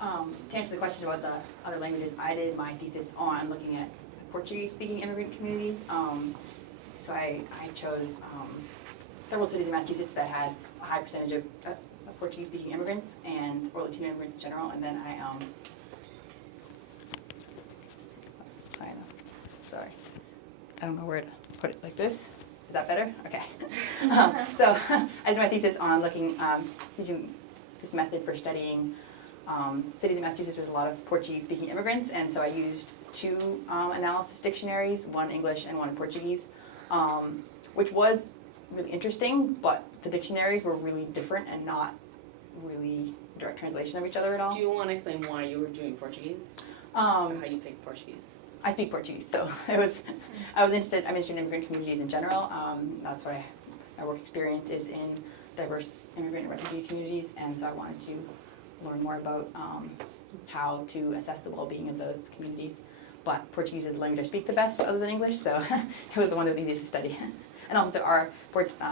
To answer the question about the other languages, I did my thesis on looking at Portuguese-speaking immigrant communities. So I chose several cities in Massachusetts that had a high percentage of Portuguese-speaking immigrants or Latino immigrants in general, and then sorry, I don't know where to put it, like this. Is that better? Okay. So I did my thesis on using this method for studying cities in Massachusetts with a lot of Portuguese-speaking immigrants, and so I used two analysis dictionaries, one English and one Portuguese, which was really interesting, but the dictionaries were really different and not really direct translation of each other at all. Do you want to explain why you were doing Portuguese? Or how you picked Portuguese? I speak Portuguese, so I'm interested in immigrant communities in general. That's what my work experience is in diverse immigrant and refugee communities, and so I wanted to learn more about how to assess the well-being of those communities. But Portuguese is the language I speak the best other than English, so it was the one that was easiest to study. And also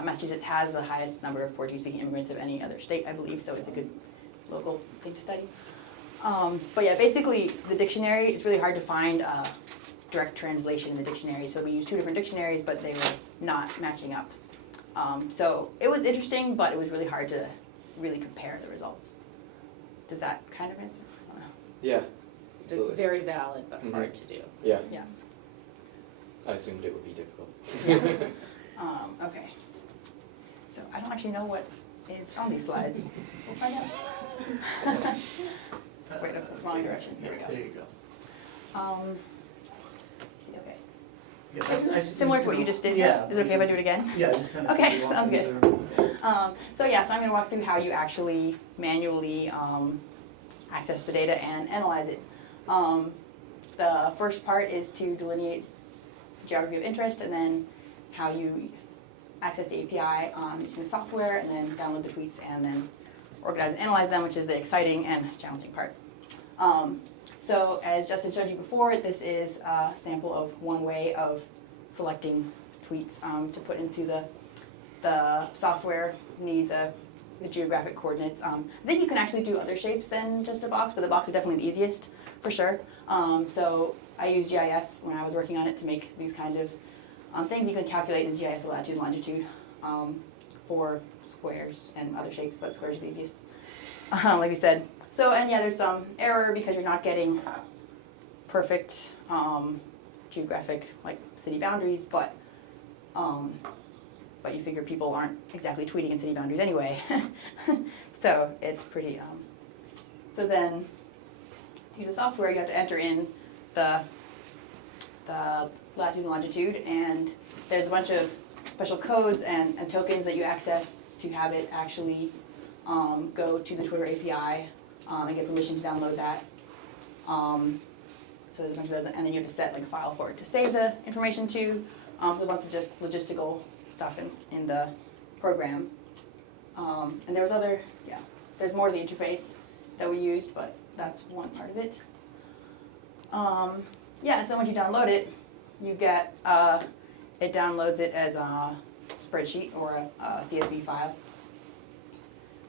Massachusetts has the highest number of Portuguese-speaking immigrants of any other state, I believe, so it's a good local thing to study. But yeah, basically the dictionary, it's really hard to find a direct translation in the dictionary, so we used two different dictionaries, but they were not matching up. So it was interesting, but it was really hard to really compare the results. Does that kind of answer? I don't know. Yeah, absolutely. Very valid, but hard to do. Yeah. Yeah. I assumed it would be difficult. Okay. So I don't actually know what is on these slides. We'll find out. Wait, no, wrong direction. Here we go. There you go. Okay. Yeah, Similar to what you just did? Yeah. Is it okay if I do it again? Yeah, just kind of. Okay, sounds good. So I'm going to walk through how you actually manually access the data and analyze it. The first part is to delineate geography of interest, and then how you access the API using the software, and then download the tweets, and then organize and analyze them, which is the exciting and challenging part. So as Justin showed you before, this is a sample of one way of selecting tweets to put into the software. Needs the geographic coordinates. I think you can actually do other shapes than just a box, but the box is definitely the easiest for sure. So I used GIS when I was working on it to make these kinds of things. You can calculate in GIS the latitude and longitude for squares and other shapes, but squares are the easiest, like we said. So, and yeah, there's some error because you're not getting perfect geographic, like city boundaries, but you figure people aren't exactly tweeting in city boundaries anyway. So it's pretty, so then to use the software, you have to enter in the latitude and longitude, and there's a bunch of special codes and tokens that you access to have it actually go to the Twitter API and get permission to download that. So there's a bunch of those, and then you have to set like a file for it to save the information to. So a bunch of just logistical stuff in the program. And there was there's more to the interface that we used, but that's one part of it. So then once you download it, you get, it downloads it as a spreadsheet or a CSV file,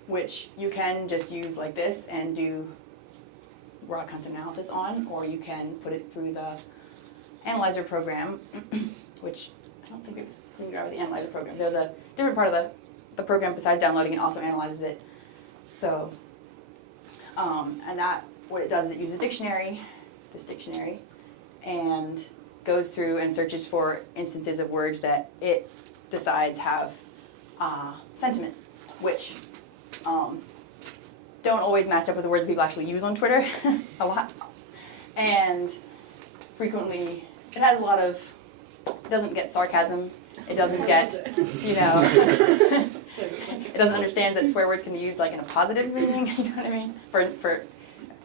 which you can just use like this and do raw content analysis on, or you can put it through the analyzer program, which I don't think it was familiar with the analyzer program. There's a different part of the program besides downloading it also analyzes it. So, and that, what it does is it uses a dictionary, this dictionary, and goes through and searches for instances of words that it decides have sentiment, which don't always match up with the words that people actually use on Twitter a lot. And frequently, it has a lot of, it doesn't get sarcasm, it doesn't get, it doesn't understand that swear words can be used like in a positive meaning, you know what I mean, for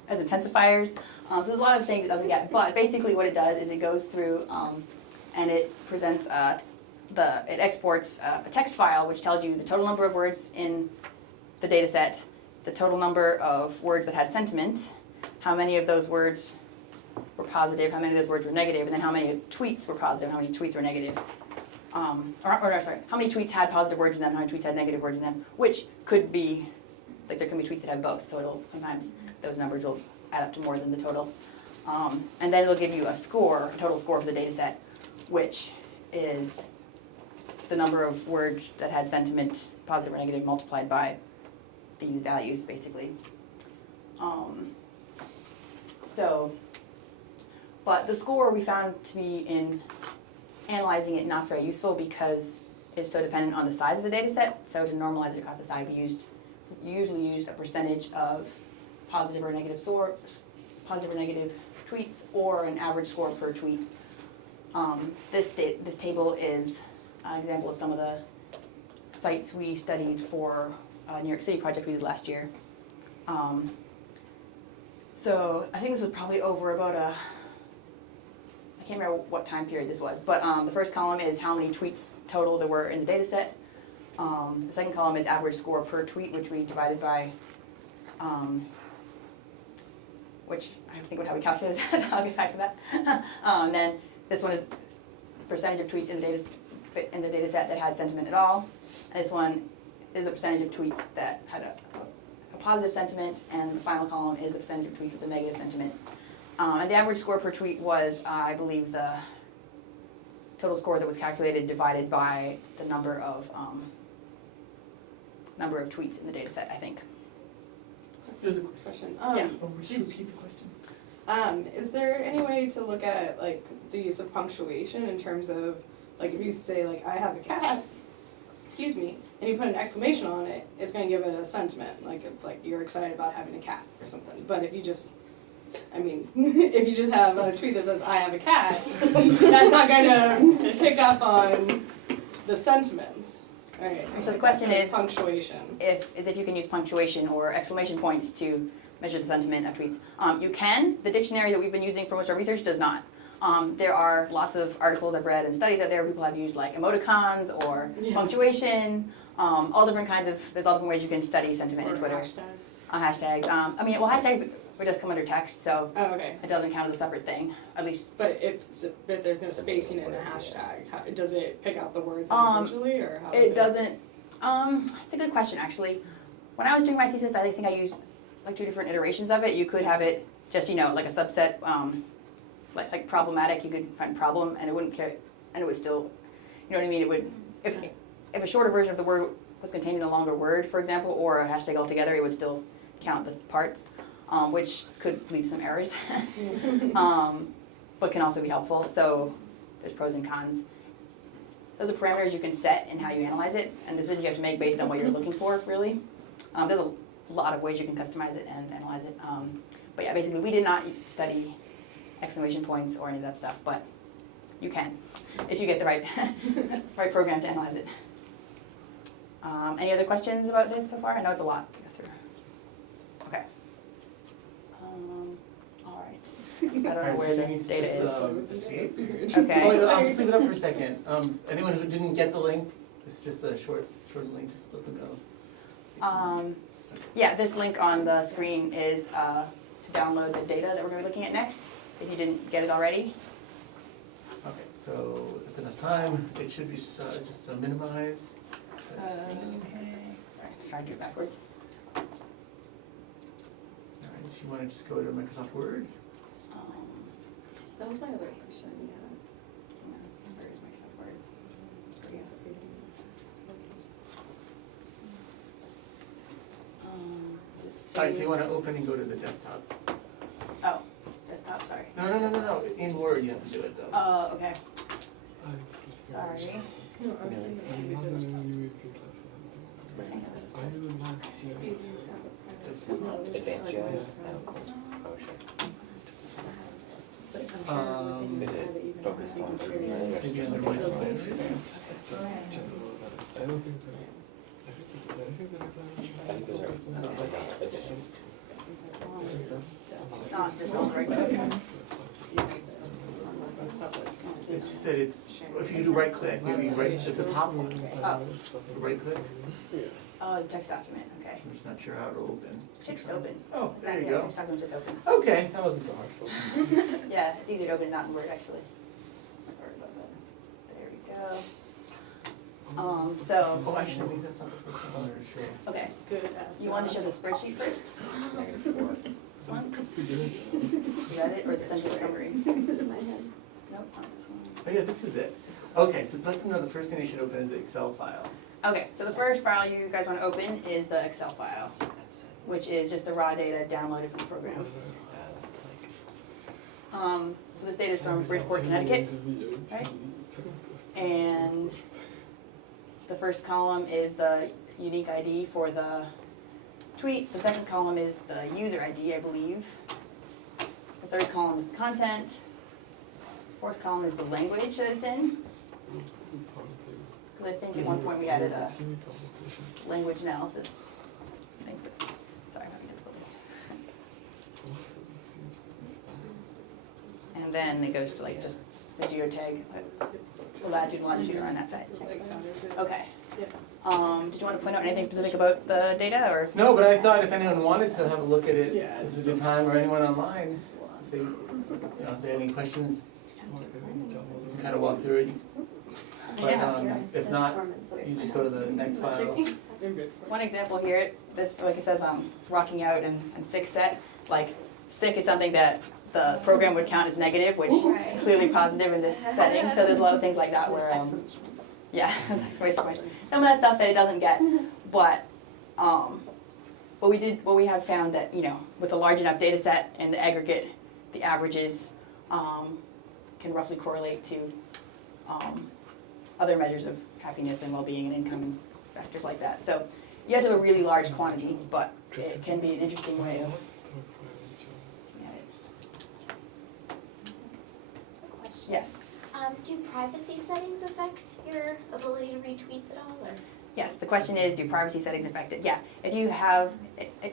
as intensifiers. So there's a lot of things it doesn't get, but basically what it does is it goes through and it presents, it exports a text file which tells you the total number of words in the data set, the total number of words that had sentiment, how many of those words were positive, how many of those words were negative, and then how many tweets were positive, how many tweets were negative. How many tweets had positive words in them, how many tweets had negative words in them, which could be like there can be tweets that have both, so it'll, sometimes those numbers will add up to more than the total. And then it'll give you a score, a total score for the data set, which is the number of words that had sentiment, positive or negative, multiplied by these values, basically. But the score we found to be in analyzing it not very useful because it's so dependent on the size of the data set. So to normalize it across the size, we usually used a percentage of positive or negative tweets or an average score per tweet. This table is an example of some of the sites we studied for a New York City project we did last year. So I think this was probably over about I can't remember what time period this was, but the first column is how many tweets total there were in the data set. The second column is average score per tweet, which we divided by, which I have to think about how we calculated that. I'll get back to that. And then this one is percentage of tweets in the data set that had sentiment at all. And this one is the percentage of tweets that had a positive sentiment, and the final column is the percentage of tweets with a negative sentiment. And the average score per tweet was, I believe, the total score that was calculated divided by the number of tweets in the data set, I think. There's a question. Yeah. We should repeat the question. Is there any way to look at like the use of punctuation in terms of like if you say like I have a cat, excuse me, and you put an exclamation on it, it's going to give it a sentiment, like it's like you're excited about having a cat or something. But if you just, I mean, if you just have a tweet that says I have a cat, that's not going to pick up on the sentiments. Right. So the question is punctuation. If you can use punctuation or exclamation points to measure the sentiment of tweets. You can. The dictionary that we've been using for most of our research does not. There are lots of articles I've read and studies out there where people have used like emoticons or punctuation, all different kinds of, there's all different ways you can study sentiment in Twitter. Hashtags. Hashtags. Hashtags would just come under text, so okay. it doesn't count as a separate thing, at least. But if there's no spacing in a hashtag, does it pick out the words individually, or how does it doesn't. It's a good question, actually. When I was doing my thesis, I think I used like 2 different iterations of it. You could have it just, like a subset, like problematic. You could find problem, and it wouldn't care, and it would still, you know what I mean? It would, if a shorter version of the word was contained in a longer word, for example, or a hashtag altogether, it would still count the parts, which could lead to some errors, but can also be helpful. So there's pros and cons. Those are parameters you can set in how you analyze it, and decisions you have to make based on what you're looking for, really. There's a lot of ways you can customize it and analyze it. But yeah, basically we did not study exclamation points or any of that stuff, but you can, if you get the right, right program to analyze it. Any other questions about this so far? I know it's a lot to go through. Okay. All right. I don't know where the data is. Okay. Oh, I'll just leave it up for a second. Anyone who didn't get the link, it's just a short link, just let them know. Yeah, this link on the screen is to download the data that we're going to be looking at next, if you didn't get it already. Okay, so that's enough time. It should be just a minimize. That's Sorry, try to do it backwards. all right, so you want to just go to Microsoft Word? That was my other question. Where is Microsoft Word? All right, so you want to open and go to the desktop. Oh, desktop, sorry. No. In Word you have to do it though. Okay. Sorry. No, I was thinking maybe Advanced GIS? Oh, cool. Oh, sure. Is it focused on urban or just like general advanced? I don't think that. I think those are advanced. It's not just all right. It's just that it's, if you do right click, maybe right, it's the top one. Right click. Oh, it's a text document, okay. I'm just not sure how it'll open. It's open. Oh, there you Yeah, go. text document's just open. Okay, that wasn't so hard. Yeah, it's easier to open it not in Word, actually. Sorry about that. There we go. So, Oh, actually, maybe that's not the first one I wanted to show. okay, Good as. you want to show the spreadsheet first? This one? Is that it, or the sentence summary? Nope, not this one. Oh yeah, this is it. Okay, so let them know the first thing they should open is the Excel file. Okay, so the first file you guys want to open is the Excel file, which is just the raw data downloaded from the program. So this data is from Bridgeport, Connecticut, right? And the first column is the unique ID for the tweet. The second column is the user ID, I believe. The third column is the content. Fourth column is the language that it's in. Because I think at one point we added a language analysis thing. Sorry, I'm having difficulty. And then it goes to like just the geotag, the latitude and longitude are on that side. Okay. Did you want to point out anything specific about the data, or? No, but I thought if anyone wanted to have a look at it, Yeah, this is the time, or anyone online, if they, if they have any questions, just kind of walk through it. But Yeah. if not, you just go to the next file. One example here, this, like it says, rocking out and sick set, like sick is something that the program would count as negative, which is clearly positive in this setting, so there's a lot of things like that where, yeah, exclamation point. Some of that stuff that it doesn't get, but, what we have found that, with a large enough data set and the aggregate, the averages, can roughly correlate to, other measures of happiness and well-being and income factors like that. So you have to have a really large quantity, but it can be an interesting way of looking at it. Question. Yes. Do privacy settings affect your ability to read tweets at all, or? Yes, the question is, do privacy settings affect it? Yeah, if you have, if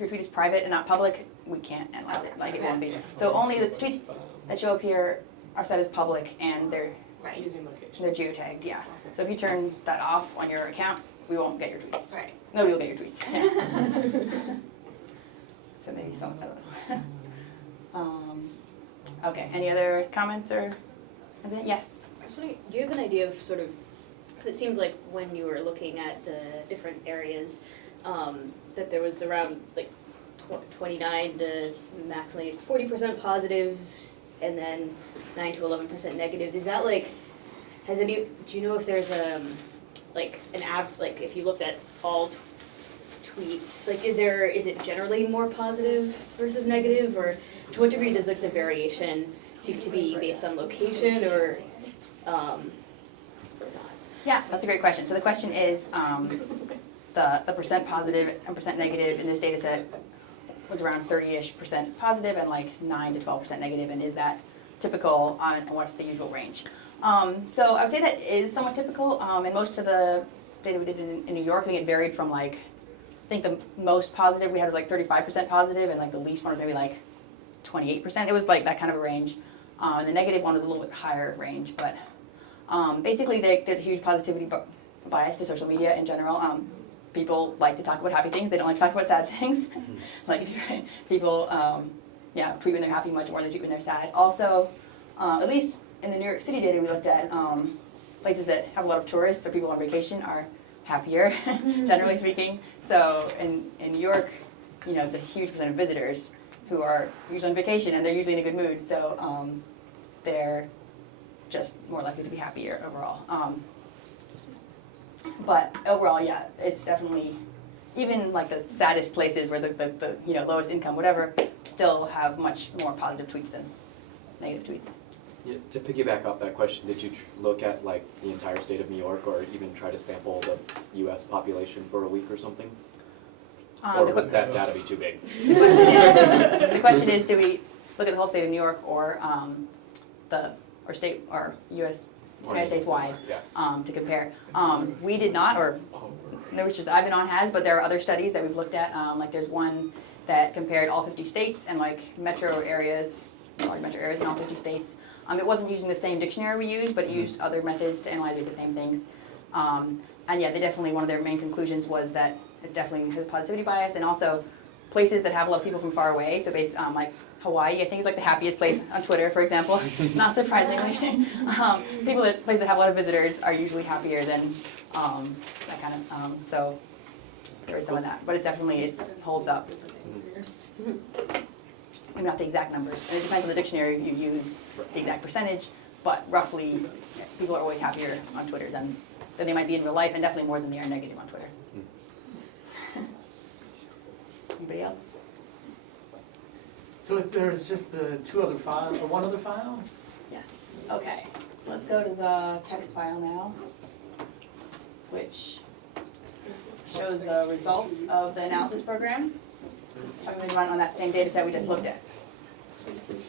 your tweet is private and not public, we can't analyze it, like it won't be. So only the tweets that show up here are set as public and they're Right. Using location. They're geotagged, yeah. So if you turn that off on your account, we won't get your tweets. Right. Nobody will get your tweets. So maybe some, I don't know. Okay, any other comments or anything? Yes? I was wondering, do you have an idea of sort of, because it seemed like when you were looking at the different areas, that there was around like 29 to maximally 40% positive, and then 9 to 11% negative. Is that like, do you know if there's like like if you looked at all tweets, like is it generally more positive versus negative, or to what degree does like the variation seem to be based on location or not? Yeah, that's a great question. So the question is, the percent positive and percent negative in this data set was around 30-ish% positive and like 9 to 12% negative, and is that typical, and what's the usual range? So I would say that is somewhat typical, and most of the data we did in New York, I think it varied from like, I think the most positive we had was like 35% positive, and like the least one was maybe like 28%. It was like that kind of a range. And the negative one was a little bit higher range, but basically there's a huge positivity bias to social media in general. People like to talk about happy things, they don't like to talk about sad things. Like if you're, people tweet when they're happy much more than they tweet when they're sad. Also, at least in the New York City data we looked at, places that have a lot of tourists or people on vacation are happier, generally speaking. So in New York, it's a huge percent of visitors who are usually on vacation, and they're usually in a good mood, so they're just more likely to be happier overall. But overall, yeah, it's definitely, even like the saddest places where the lowest income, whatever, still have much more positive tweets than negative tweets. Yeah, to piggyback off that question, did you look at like the entire state of New York, or even try to sample the U.S. population for a week or something? Or would that data be too big? The question is, do we look at the whole state of New York, or state or U.S. United States wide, to compare? We did not, or no research that I've been on has, but there are other studies that we've looked at. Like there's one that compared all 50 states and like metro areas, large metro areas in all 50 states. It wasn't using the same dictionary we used, but it used other methods to analyze the same things. And yeah, they definitely, one of their main conclusions was that it definitely has a positivity bias, and also places that have a lot of people from far away, so based on like Hawaii, I think, is like the happiest place on Twitter, for example. Not surprisingly, places that have a lot of visitors are usually happier than that kind of. So there is some of that, but it holds up. Maybe not the exact numbers, and it depends on the dictionary you use, the exact percentage, but roughly, people are always happier on Twitter than they might be in real life, and definitely more than they are negative on Twitter. Anybody else? So if there's just the two other files, or one other file? Yes. Okay, so let's go to the text file now, which shows the results of the analysis program. I'm going to run on that same data set we just looked at.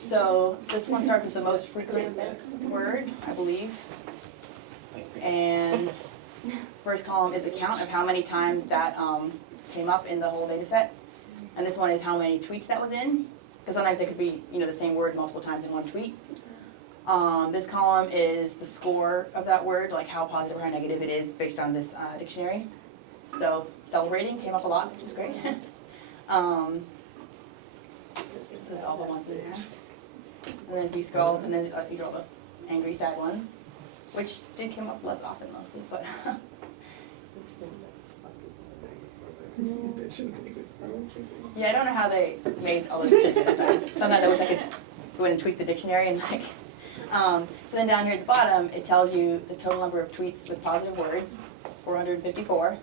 So this one starts with the most frequent word, I believe. And first column is the count of how many times that came up in the whole data set. And this one is how many tweets that was in, because sometimes there could be the same word multiple times in one tweet. This column is the score of that word, like how positive or how negative it is based on this dictionary. So celebrating came up a lot, which is great. This is all the ones in there. And then if you scroll, and then these are all the angry, sad ones, which did come up less often mostly, but. Yeah, I don't know how they made all those decisions sometimes. Sometimes I wish I could go in and tweak the dictionary and like. So then down here at the bottom, it tells you the total number of tweets with positive words, 454.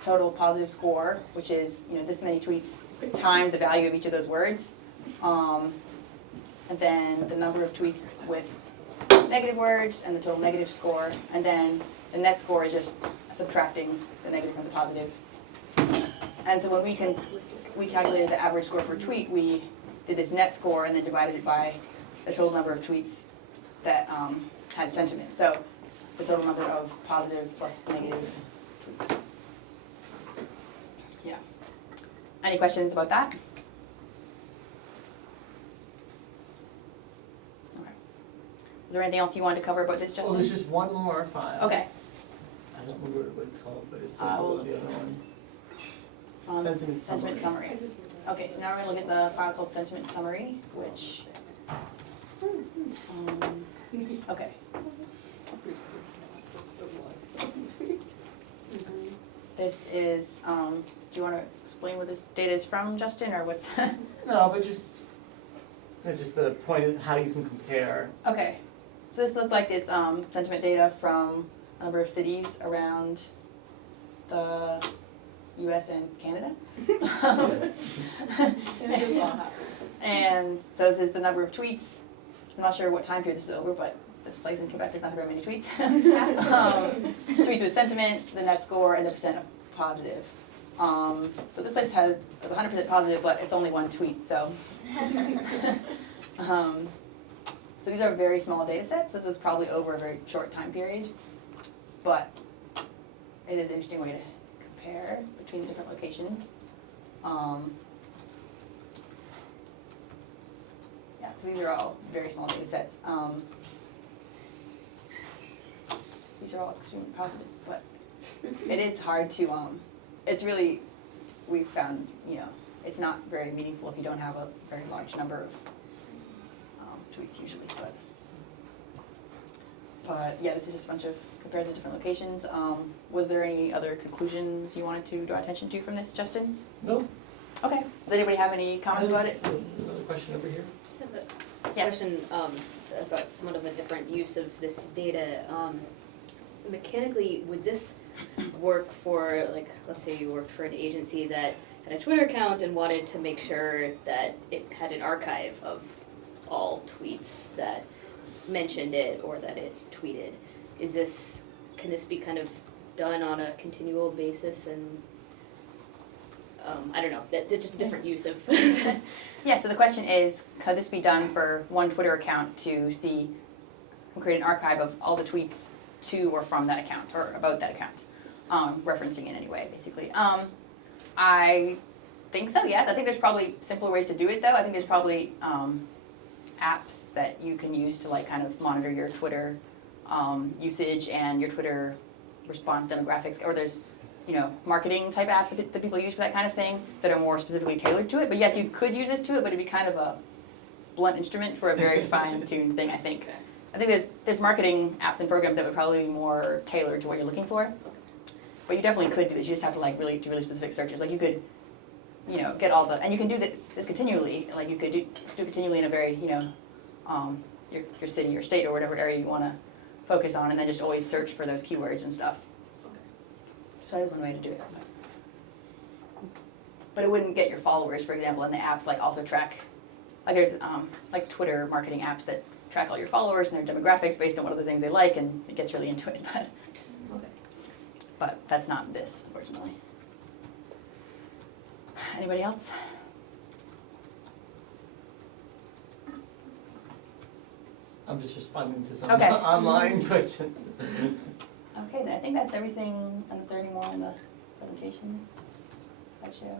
Total positive score, which is this many tweets times the value of each of those words. And then the number of tweets with negative words and the total negative score. And then the net score is just subtracting the negative from the positive. And so when we calculated the average score per tweet, we did this net score and then divided it by the total number of tweets that had sentiment. So the total number of positive plus negative tweets. Yeah. Any questions about that? Okay. Is there anything else you wanted to cover about this, Justin? Well, there's just one more file. Okay. I don't remember what it's called, but it's one of the other ones. Sentiment summary. Okay, so now we're going to look at the file called sentiment summary, which, okay. This is, do you want to explain what this data is from, Justin, or what's? No, but just the point of how you can compare. Okay, so this looks like it's sentiment data from a number of cities around the US and Canada. And so this is the number of tweets. I'm not sure what time period this is over, but this place in Quebec does not have very many tweets. Tweets with sentiment, the net score, and the percent of positive. So this place was 100% positive, but it's only one tweet, so. So these are very small data sets. This was probably over a very short time period, but it is an interesting way to compare between the different locations. Yeah, so these are all very small data sets. These are all extremely positive, but it is hard to, it's really, we've found, it's not very meaningful if you don't have a very large number of tweets usually, but yeah, this is just a bunch of comparisons of different locations. Was there any other conclusions you wanted to draw attention to from this, Justin? No. Okay. Does anybody have any comments about it? Another question over here. Just have a question about somewhat of a different use of this data. Mechanically, would this work for, like, let's say you worked for an agency that had a Twitter account and wanted to make sure that it had an archive of all tweets that mentioned it or that it tweeted? Can this be kind of done on a continual basis and I don't know, that's just a different use of Yeah, so the question is, could this be done for one Twitter account to create an archive of all the tweets to or from that account or about that account, referencing in any way, basically. I think so, yes. I think there's probably simpler ways to do it, though. I think there's probably apps that you can use to kind of monitor your Twitter usage and your Twitter response demographics, or there's marketing type apps that people use for that kind of thing that are more specifically tailored to it. But yes, you could use this to it, but it'd be kind of a blunt instrument for a very fine-tuned thing, I think. Okay. I think there's marketing apps and programs that would probably be more tailored to what you're looking for. But you definitely could do this. You just have to like really do really specific searches. Like you could, get all the, and you can do this continually. Like you could do continually in a very, your city or state or whatever area you want to focus on, and then just always search for those keywords and stuff. Okay. So that's one way to do it. But it wouldn't get your followers, for example, and the apps like also track, like there's like Twitter marketing apps that track all your followers and their demographics based on what other things they like, and it gets really into it. Okay. But that's not this, unfortunately. Anybody else? I'm just responding to some Okay. online questions. Okay, then I think that's everything. Unless there any more on the presentation? Slideshow.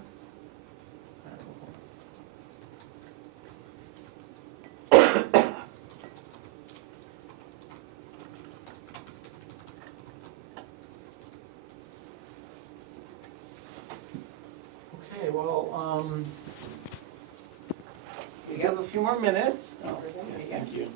Okay, well, we have a few more minutes. Yes, Yes, thank you.